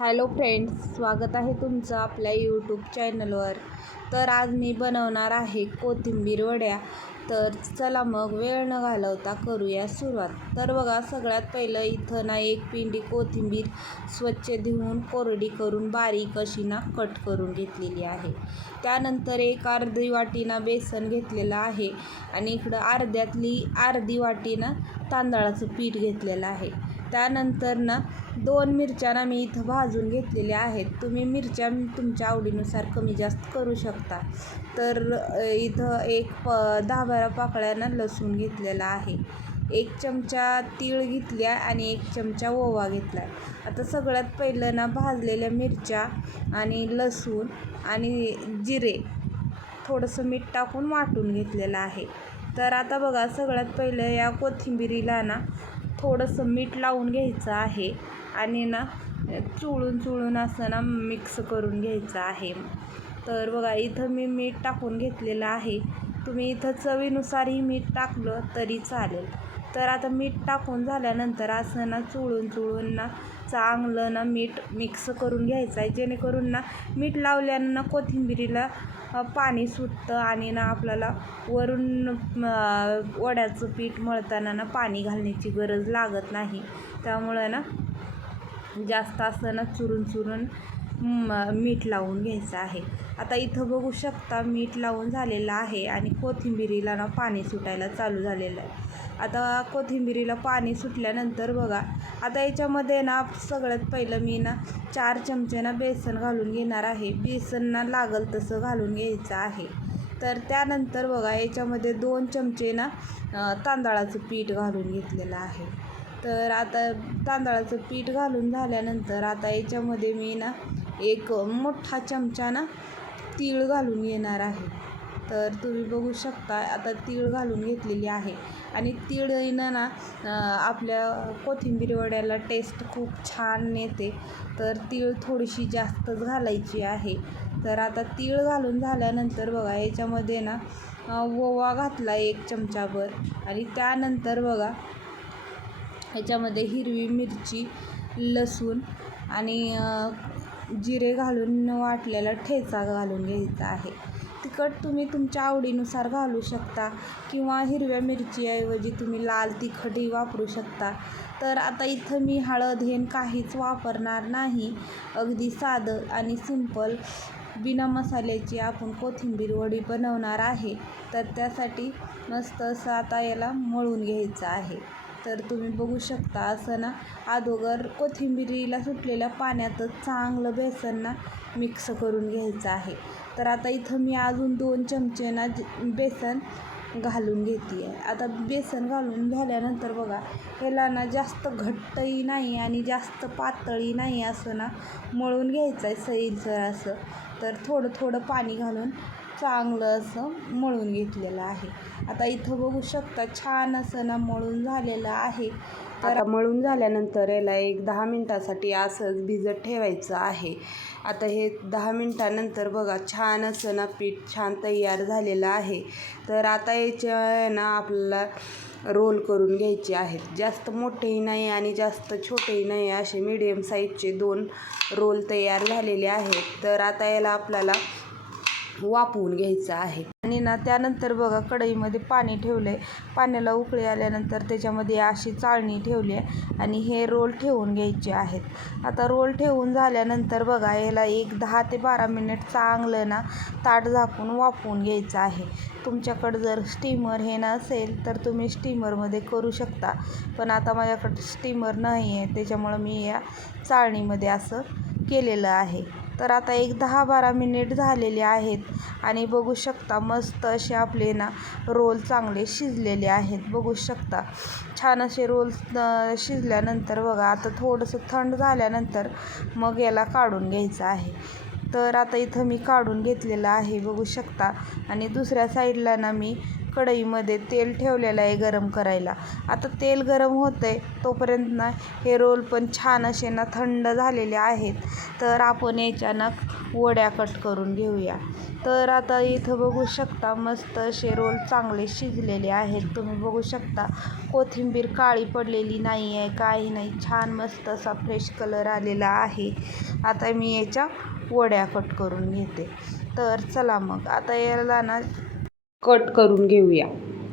Hello friends स्वागत आहे तुमचं आपल्या यूट्यूब चॅनलवर तर आज मी बनवणार आहे कोथिंबीर वड्या. तर चला मग वेळ न घालवता करूया सुरुवात. तर बघा सगळ्यात पहिलं इथं ना एक पिंडी कोथिंबीर स्वच्छ धुवून कोरडी करून बारीक अशी ना कट करून घेतलेली आहे. त्यानंतर एक अर्धी वाटीना बेसन घेतलेलं आहे. आणि इकडं अर्ध्यातली अर्धी वाटीनं तांदळाचं पीठ घेतलेलं आहे. त्यानंतर ना दोन मिरच्या ना मी इथं भाजून घेतलेल्या आहेत. तुम्ही मिरच्या तुमच्या आवडीनुसार कमी जास्त करू शकता. तर इथं एक प दहा बारा पाकळ्यानं लसूण घेतलेला आहे. एक चमचा तीळ घेतल्या आणि एक चमचा ओवा घेतला. आता सगळ्यात पहिलं ना भाजलेल्या मिरच्या आणि लसूण आणि जिरे थोडंसं मीठ टाकून वाटून घेतलेलं आहे. तर आता बघा सगळ्यात पहिलं या कोथिंबिरीला ना थोडंसं मीठ लावून घ्यायचं आहे आणि ना चुळून चुळून असं ना मिक्स करून घ्यायचं आहे. तर बघा इथं मी मीठ टाकून घेतलेलं आहे. तुम्ही इथं चवीनुसारही मीठ टाकलं तरी चालेल. तर आता मीठ टाकून झाल्यानंतर असं ना चुळून चुळून ना चांगलं ना मीठ मिक्स करून घ्यायचं आहे. जेणेकरून ना मीठ लावल्यानं ना कोथिंबिरीला पाणी सुटतं आणि ना आपल्याला वरून वड्याचं पीठ मळताना ना पाणी घालण्याची गरज लागत नाही. त्यामुळं ना जास्त असं ना चुरून चुरून मीठ लावून घ्यायचं आहे. आता इथं बघू शकता मीठ लावून झालेलं आहे आणि कोथिंबिरीला ना पाणी सुटायला चालू झालेलं आहे. आता कोथिंबिरीला पाणी सुटल्यानंतर बघा आता याच्यामध्ये ना सगळ्यात पहिलं मी ना चार चमचे ना बेसन घालून घेणार आहे. बेसन ना लागल तसं घालून घ्यायचं आहे. तर त्यानंतर बघा याच्यामध्ये दोन चमचे ना तांदळाचं पीठ घालून घेतलेलं आहे. तर आता तांदळाचं पीठ घालून झाल्यानंतर आता याच्यामध्ये मी ना एक मोठा चमचा ना तीळ घालून येणार आहे. तर तुम्ही बघू शकता आता तीळ घालून घेतलेली आहे. आणि तीळनं ना आपल्या कोथिंबीर वड्याला टेस्ट खूप छान येते. तर तीळ थोडीशी जास्तच घालायची आहे. तर आता तीळ घालून झाल्यानंतर बघा याच्यामध्ये ना ओवा घातला एक चमचाभर. आणि त्यानंतर बघा ह्याच्यामध्ये हिरवी मिरची लसूण आणि जिरे घालून वाटलेला ठेचा घालून घ्यायचा आहे. तिखट तुम्ही तुमच्या आवडीनुसार घालू शकता किंवा हिरव्या मिरचीऐवजी तुम्ही लाल तिखटही वापरू शकता. तर आता इथं मी हळद हेन काहीच वापरणार नाही. अगदी साधं आणि सिंपल बिना मसाल्याची आपण कोथिंबीर वडी बनवणार आहे. तर त्यासाठी मस्त असं आता याला मळून घ्यायचं आहे. तर तुम्ही बघू शकता असं ना अगोदर कोथिंबिरीला सुटलेल्या पाण्यातच चांगलं बेसन ना मिक्स करून घ्यायचं आहे. तर आता इथं मी अजून दोन चमचे ना बेसन घालून घेते आहे आता बेसन घालून झाल्यानंतर बघा ह्याला ना जास्त घट्टही नाही आणि जास्त पातळी नाही असं ना मळून घ्यायचं आहे सैलसर असं. तर थोडं थोडं पाणी घालून चांगलं असं मळून घेतलेलं आहे. आता इथं बघू शकता छान असं ना मळून झालेलं आहे. तर मळून झाल्यानंतर याला एक दहा मिनटासाठी असंच भिजत ठेवायचं आहे. आता हे दहा मिनटानंतर बघा छान असं ना पीठ छान तयार झालेलं आहे. तर आता याच्या ना आपल्याला रोल करून घ्यायचे आहेत. जास्त मोठेही नाही आणि जास्त छोटेही नाही असे मीडियम साईजचे दोन रोल तयार झालेले आहेत. तर आता याला आपल्याला वाफवून घ्यायचं आहे. आणि ना त्यानंतर बघा कढईमध्ये पाणी ठेवलं आहे पाण्याला उकळी आल्यानंतर त्याच्यामध्ये अशी चाळणी ठेवली आहे आणि हे रोल ठेवून घ्यायचे आहेत. आता रोल ठेवून झाल्यानंतर बघा याला एक दहा ते बारा मिनिट चांगलं ना ताट झाकून वाफवून घ्यायचं आहे. तुमच्याकडं जर स्टीमर हे नसेल तर तुम्ही स्टीमरमध्ये करू शकता. पण आता माझ्याकडं स्टीमर नाही आहे त्याच्यामुळं मी या चाळणीमध्ये असं केलेलं आहे. तर आता एक दहा बारा मिनिट झालेले आहेत. आणि बघू शकता मस्त असे आपले ना रोल चांगले शिजलेले आहेत. बघू शकता. छान असे रोल शिजल्यानंतर बघा आता थोडंसं थंड झाल्यानंतर मग याला काढून घ्यायचं आहे. तर आता इथं मी काढून घेतलेलं आहे बघू शकता. आणि दुसऱ्या साईडला ना मी कढईमध्ये तेल ठेवलेलं आहे गरम करायला. आता तेल गरम होतं आहे तोपर्यंत ना हे रोल पण छान असे ना थंड झालेले आहेत. तर आपण याच्यानं वड्या कट करून घेऊया. तर आता इथं बघू शकता मस्त असे रोल चांगले शिजलेले आहेत. तुम्ही बघू शकता कोथिंबीर काळी पडलेली नाही आहे काही नाही. छान मस्त असा फ्रेश कलर आलेला आहे. आता मी याच्या वड्या कट करून घेते. तर चला मग आता याला ना कट करून घेऊया.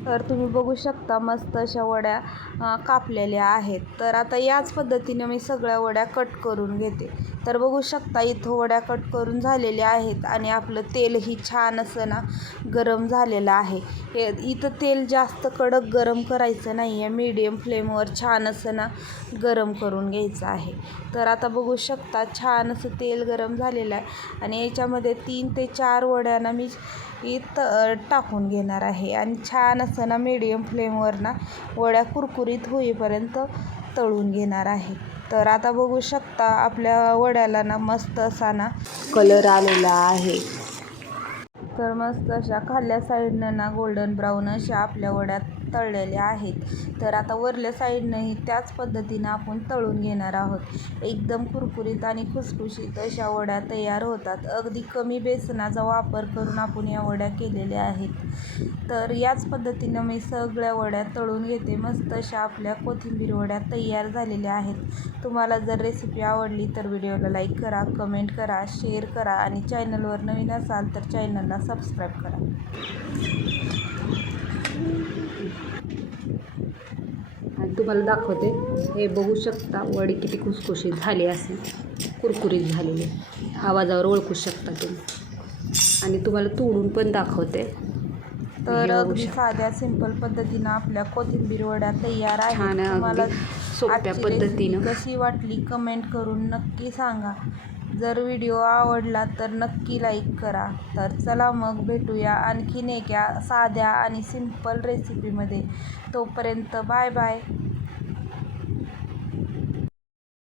तर तुम्ही बघू शकता मस्त अशा वड्या कापलेल्या आहेत. तर आता याच पद्धतीने मी सगळ्या वड्या कट करून घेते. तर बघू शकता इथं वड्या कट करून झालेल्या आहेत आणि आपलं तेलही छान असं ना गरम झालेलं आहे. हे इथं तेल जास्त कडक गरम करायचं नाही आहे मीडियम फ्लेमवर छान असं ना गरम करून घ्यायचं आहे. तर आता बघू शकता छान असं तेल गरम झालेलं आहे. आणि याच्यामध्ये तीन ते चार वड्यांना मी इथ टाकून घेणार आहे. आणि छान असं ना मीडियम फ्लेमवर ना वड्या कुरकुरीत होईपर्यंत तळून घेणार आहे. तर आता बघू शकता आपल्या वड्याला ना मस्त असा ना कलर आलेला आहे. तर मस्त अशा खाल्ल्या साईडनं ना गोल्डन ब्राऊन अशा आपल्या वड्यात तळलेल्या आहेत. तर आता वरल्या साईडनंही त्याच पद्धतीनं आपण तळून घेणार आहोत. एकदम कुरकुरीत आणि खुसखुशीत अशा वड्या तयार होतात. अगदी कमी बेसनाचा वापर करून आपण या वड्या केलेल्या आहेत. तर याच पद्धतीनं मी सगळ्या वड्या तळून घेते. मस्त अशा आपल्या कोथिंबीर वड्या तयार झालेल्या आहेत. तुम्हाला जर रेसिपी आवडली तर व्हिडिओला लाईक करा कमेंट करा शेअर करा आणि चॅनलवर नवीन असाल तर चॅनलला सबस्क्राईब करा. आणि तुम्हाला दाखवते हे बघू शकता वडी किती खुसखुशीत झाली असेल कुरकुरीत झालेली. आवाजावर ओळखू शकता तुम्ही. आणि तुम्हाला तोडून पण दाखवते. तर अगदी. साध्या सिंपल पद्धतीनं आपल्या कोथिंबीर वड्या तयार आहे, तुम्हाला अगदी सोप्या पद्धतीनं. कशी वाटली कमेंट करून नक्की सांगा. जर व्हिडिओ आवडला तर नक्की लाईक करा. तर चला मग भेटूया आणखीन एका साध्या आणि सिंपल रेसिपीमध्ये तोपर्यंत बाय बाय.